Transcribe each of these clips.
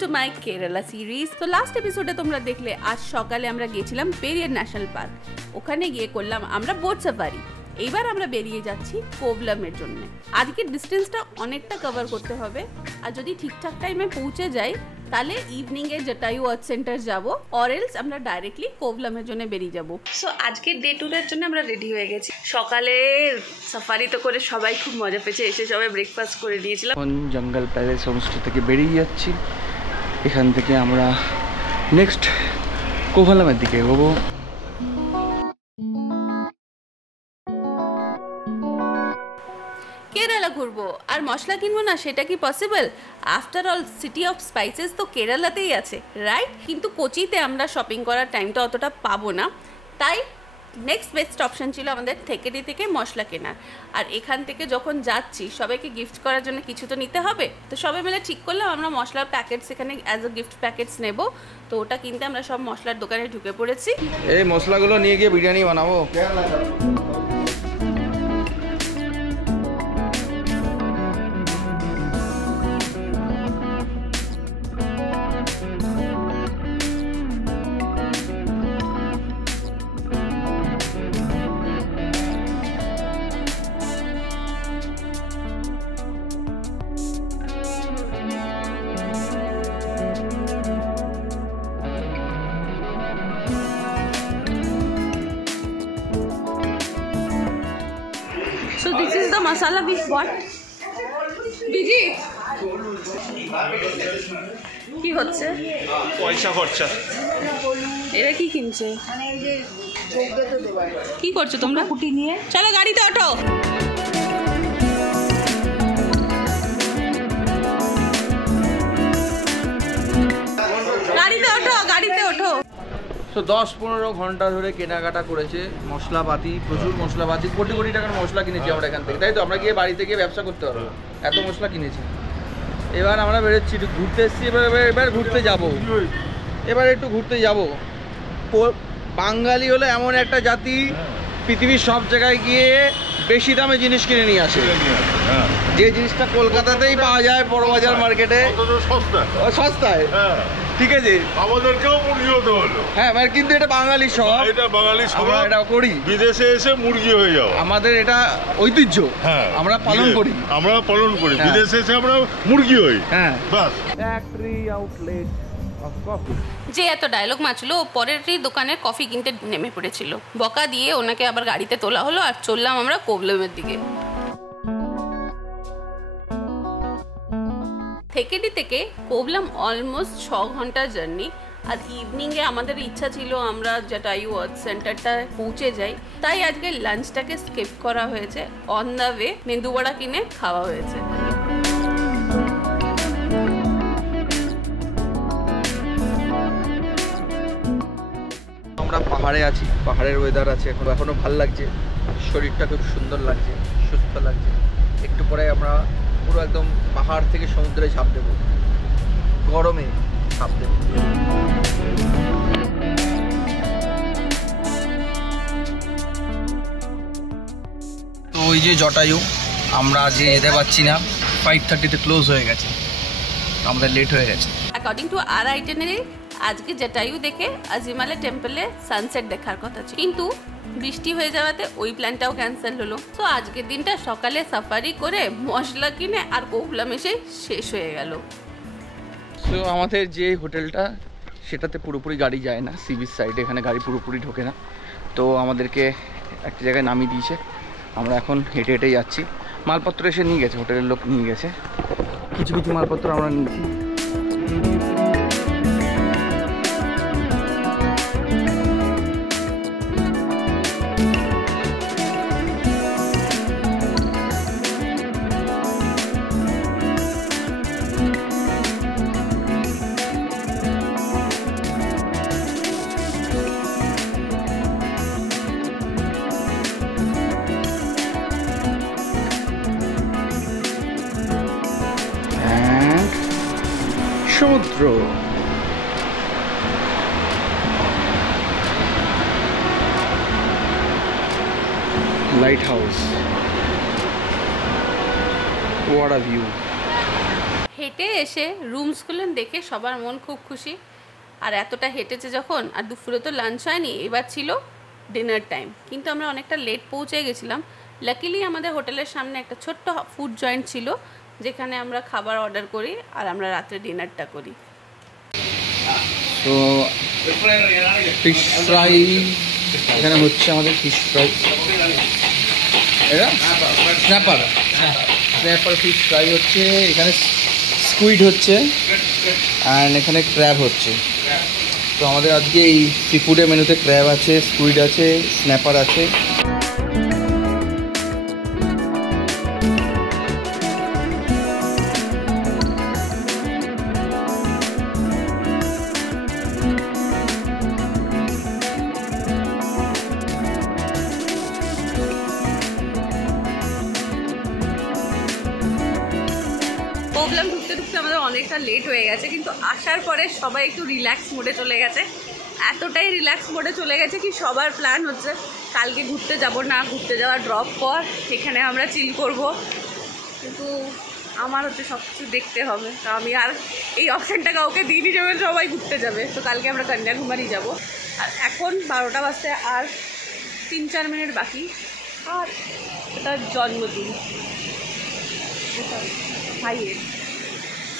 To my Kerala series. তো last এপিসোডে তোমরা দেখলে আজ সকালে আমরা গিয়েছিলাম পেরিয়ার ন্যাশনাল পার্ক। ওখানে গিয়ে করলাম আমরা বোট সাফারি। এইবার আমরা বেরিয়ে যাচ্ছি কোভলামের জন্য। আজকের ডিস্টেন্সটা অনেকটা কভার করতে হবে, আর যদি ঠিকঠাক টাইমে পৌঁছে যাই তাহলে ইভিনিং এ জটায়ু আর্ট সেন্টার যাব, অর এলস আমরা ডাইরেক্টলি কোভলামের জন্য বেরিয়ে যাব। সো আজকের ডে ট্যুরের জন্য আমরা রেডি হয়ে গেছি। সকালে সাফারিতে করে সবাই খুব মজা পেয়েছে, এসে সবাই ব্রেকফাস্ট করে নিয়েছিলাম। এখন জঙ্গল প্যালেস হোমস্টে থেকে বেরিয়ে যাচ্ছি। এখান থেকে আমরা নেক্সট কোভলামের দিকে এগোবো। কেরালা ঘুরবো আর মশলা কিনবো না, সেটা কি possible? After all city of spices তো কেরালাতেই আছে, রাইট? কিন্তু কোচিতে আমরা শপিং করার টাইমটা অতটা পাবো না, তাই নেক্সট বেস্ট অপশন ছিল আমাদের থেকেডি থেকে মশলা কেনার। আর এখান থেকে যখন যাচ্ছি সবাইকে গিফট করার জন্য কিছু তো নিতে হবে, তো সবাই মিলে ঠিক করলাম আমরা মশলার প্যাকেটস এখানে অ্যাজ আ গিফট প্যাকেটস নেব। তো ওটা কিনতে আমরা সব মশলার দোকানে ঢুকে পড়েছি। এই মশলাগুলো নিয়ে গিয়ে বিরিয়ানি বানাবো। So this is the masala we bought. Biji কি হচ্ছে? পয়সা খরচা। এরা কি কিনছে? কি করছো তোমরা? কুটি নিয়ে চলো গাড়িতে ওঠো। গাড়িতে ওঠো, গাড়িতে ওঠো। তো 10-15 ঘন্টা ধরে কেনাকাটা করেছে, মশলাপাতি, প্রচুর মশলাপাতি, কোটি কোটি টাকার মশলা কিনেছি আমরা এখান থেকে, তাই তো? আমরা গিয়ে বাড়িতে গিয়ে ব্যবসা করতে পারবো, এত মশলা কিনেছি। এবার আমরা বেরোচ্ছি, একটু ঘুরতে এসেছি, এবার ঘুরতে যাব, এবার একটু ঘুরতে যাব। বাঙালি হলো এমন একটা জাতি, পৃথিবীর সব জায়গায় গিয়ে বেশি দামে জিনিস কিনে নিয়ে আসে। যে জিনিসটা কলকাতাতেই পাওয়া যায় বড়বাজার মার্কেটে সস্তায়, ঠিক আছে, আমাদেরকেও মুরগি হতে হলো। হ্যাঁ, কিন্তু এটা বাঙালি স্বভাব, এটা বাঙালি স্বভাব, এটা করি। বিদেশে এসে মুরগি হয়ে যাও, আমাদের এটা ঐতিহ্য। হ্যাঁ, আমরা পালন করি, বিদেশে এসে আমরা মুরগি হই। হ্যাঁ, বাস। Factory outlet of coffee. যে এত ডায়লগ মারছিল, ও পরেরই দোকানে কফি কিনতে নেমে পড়েছিল। বকা দিয়ে ওনাকে আবার গাড়িতে তোলা হলো, আর চললাম আমরা কোভলামের দিকে। থেকেডি থেকে কোভলাম অলমোস্ট 6 ঘন্টার জার্নি। আর ইভিনিংয়ে আমাদের ইচ্ছা ছিল আমরা জটায়ু আর্ট সেন্টারটায় পৌঁছে যাই, তাই আজকে লাঞ্চটাকে স্কিপ করা হয়েছে। অন দ্য ওয়ে মেন্দুবড়া কিনে খাওয়া হয়েছে। আমরা পাহাড়ে আছি, পাহাড়ের ওয়েদার আছে, এখনো ভালো লাগছে, শরীরটা খুব সুন্দর লাগছে, সুস্থ লাগছে। একটু পরে আমরা পুরো একদম পাহাড় থেকে সমুদ্রে ঝাঁপ দেবো, গরমে ঝাঁপ দেবো। তো ওই যে জটায়ু, আমরা যে যেতে পারছি না, 5:30-তে ক্লোজ হয়ে গেছে, আমাদের লেট হয়ে গেছে। অ্যাকর্ডিং টু আর আইটিনারি আজকে জটায়ু দেখে আজিমালে টেম্পলে সানসেট দেখার কথা ছিল, কিন্তু বৃষ্টি হয়ে যাওয়াতে ওই প্ল্যানটাও ক্যান্সেল হলো। তো আজকের দিনটা সকালে সাফারি করে মশলা কিনে আর কোভলাম এসে শেষ হয়ে গেল। তো আমাদের যে হোটেলটা, সেটাতে পুরোপুরি গাড়ি যায় না, সি বিচ সাইডে, এখানে গাড়ি পুরোপুরি ঢোকে না। তো আমাদেরকে একটা জায়গায় নামিয়ে দিয়েছে, আমরা এখন হেঁটে হেঁটে যাচ্ছি। মালপত্র এসে নিয়ে গেছে, হোটেলের লোক নিয়ে গেছে, কিছু কিছু মালপত্র আমরা নিয়েছি। সমুদ্র, light house, what a view। হেঁটে এসে রুমসগুলো দেখে সবার মন খুব খুশি। আর এতটা হেঁটেছে যখন, আর দুপুরে তো লাঞ্চ হয়নি, এবার ছিল ডিনার টাইম, কিন্তু আমরা অনেকটা লেট পৌঁছে গেছিলাম। লাকিলি আমাদের হোটেলের সামনে একটা ছোট্ট ফুড জয়েন্ট ছিল, যেখানে আমরা খাবার অর্ডার করি আর আমরা রাত্রে ডিনারটা করি। তো ফিশ ফ্রাই এখানে হচ্ছে, আমাদের ফিশ ফ্রাই, এটা স্ন্যাপার ফিশ ফ্রাই হচ্ছে, এখানে স্কুইড হচ্ছে, অ্যান্ড এখানে ক্র্যাব হচ্ছে। তো আমাদের আজকে এই সি ফুডের মেনুতে ক্র্যাব আছে, স্কুইড আছে, স্ন্যাপার আছে। কোভলাম ঢুকতে ঢুকতে আমাদের অনেকটা লেট হয়ে গেছে, কিন্তু আসার পরে সবাই একটু রিল্যাক্স মোডে চলে গেছে। এতটাই রিল্যাক্স মোডে চলে গেছে কি সবার প্ল্যান হচ্ছে কালকে ঘুরতে যাব না, ঘুরতে যাওয়া ড্রপ কর, এখানে আমরা চিল করব। কিন্তু আমার হচ্ছে সব কিছু দেখতে হবে, তো আমি আর এই অপশানটা কাউকে দিইনি যাবে সবাই ঘুরতে যাবে। তো কালকে আমরা কন্যাকুমারী যাব। আর এখন 12টা বাজতে আর 3-4 মিনিট বাকি, আর এটা জন্মদিন ভাইয়ের।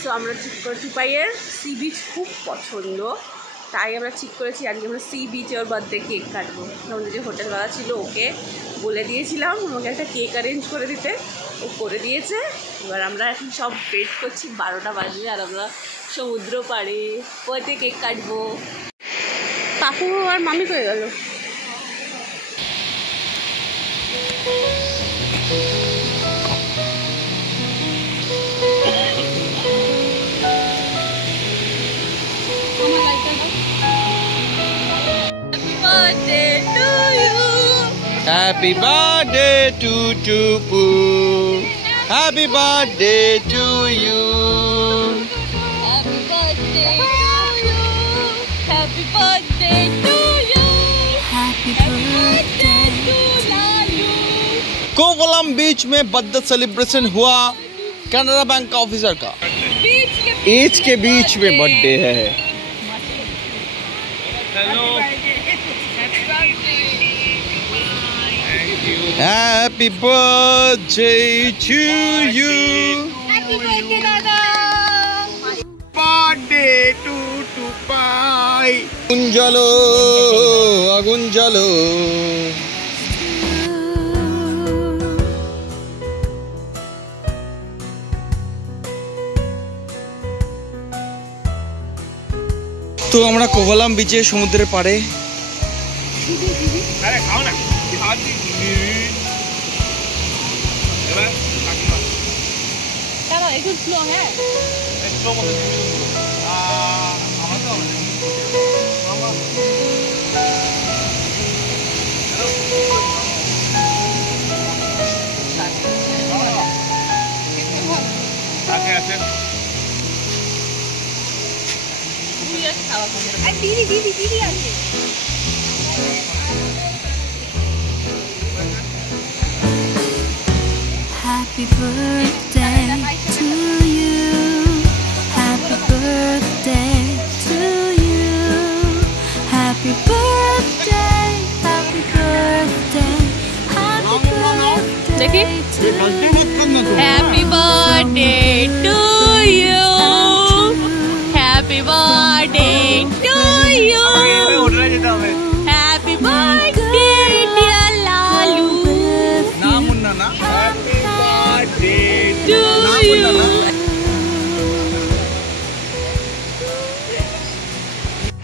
সো আমরা ঠিক করেছি ভাইয়ের সি বিচ খুব পছন্দ, তাই আমরা ঠিক করেছি আজকে আমরা সি বিচে ওর বার্থডে কেক কাটবো। আমাদের যে হোটেলওয়ালা ছিল ওকে বলে দিয়েছিলাম আমাকে একটা কেক অ্যারেঞ্জ করে দিতে, ও করে দিয়েছে। এবার আমরা এখন সব ওয়েট করছি 12টা বাজবে, আর আমরা সমুদ্র পাড়ে পথে কেক কাটবো। কাকু আর মামি হয়ে গেল। Happy birthday to Poo. Happy birthday to you. Happy birthday to you. Happy birthday to you. Happy birthday to Lalu. Kovalam बीच में बर्थडे सेलिब्रेशन हुआ कैनरा बैंक का ऑफिसर का। बीच के बीच में बर्थडे है। Hello. Happy birthday to you. Happy birthday, Dada. Birthday to Pai. Agunjalo, agunjalo. তো আমরা কোভালাম বিচে সমুদ্রের পাড়ে। আরে খাও না, Dada, একটু স্লো হ্যাঁ। দিদি দিদি দিদি আছে। Happy birthday to you. Happy birthday to you. Happy birthday. Happy birthday. Happy birthday to you. Happy birthday to you. Happy birthday to you. Happy birthday dear Lalu. Happy birthday to you.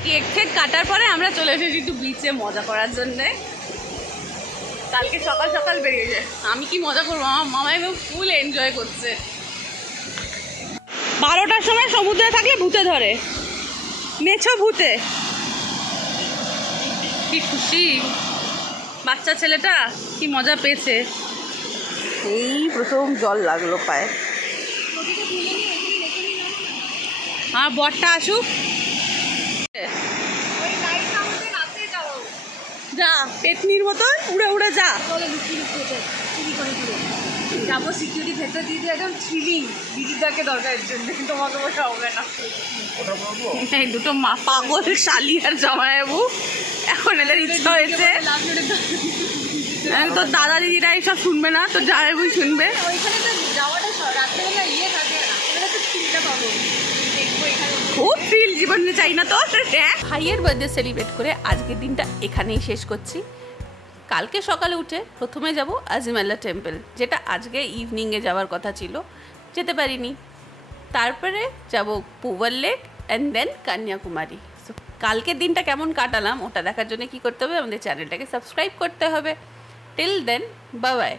Cake ঠেক কাটার পরে আমরা চলে এসেছি একটু বিচে মজা করার জন্যে। কালকে সকাল সকাল বেরিয়ে যায়, আমি কি মজা করবো, আমার মামা একদম ফুল এনজয় করছে। 12টার সময় সমুদ্রে থাকলে ভূতে ধরে, মেছো ভূতে। কি খুশি বাচ্চা ছেলেটা, কি মজা পেয়েছে। এই প্রথম জল লাগলো পায়ে। আর বরটা আসুক, যা পেতনির মতন উড়ে উড়ে যা। যাবো সিকিউরিটি ভেতর দিদি একদম থ্রিলিং দিদিদাকে দরকারের জন্য তোমাকে বসে হবে না এই দুটো মা পাগল শালি আর জামাইবাবু এখন এদের ইচ্ছা হয়েছে তোর দাদা দিদিরা এইসব শুনবে না, তোর জামাইবাবুই শুনবে। ওইখানে তো যাওয়াটা রাত্রেবেলা ইয়ে থাকে, রাত্রেবেলা তো থ্রিলটা পাবো, দেখবো এখানে খুব থ্রিল জীবনে চাই না তো। ভাইয়ের বার্থডে সেলিব্রেট করে আজকের দিনটা এখানেই শেষ করছি। কালকে সকালে উঠে প্রথমে যাব আজিমাল্লা টেম্পল, যেটা আজকে ইভিনিংয়ে যাওয়ার কথা ছিল, যেতে পারিনি। তারপরে যাব পুভাল lake and then Kanyakumari. So কালকের দিনটা কেমন কাটালাম ওটা দেখার জন্য কী করতে হবে, আমাদের চ্যানেলটাকে সাবস্ক্রাইব করতে হবে। Till then bye by.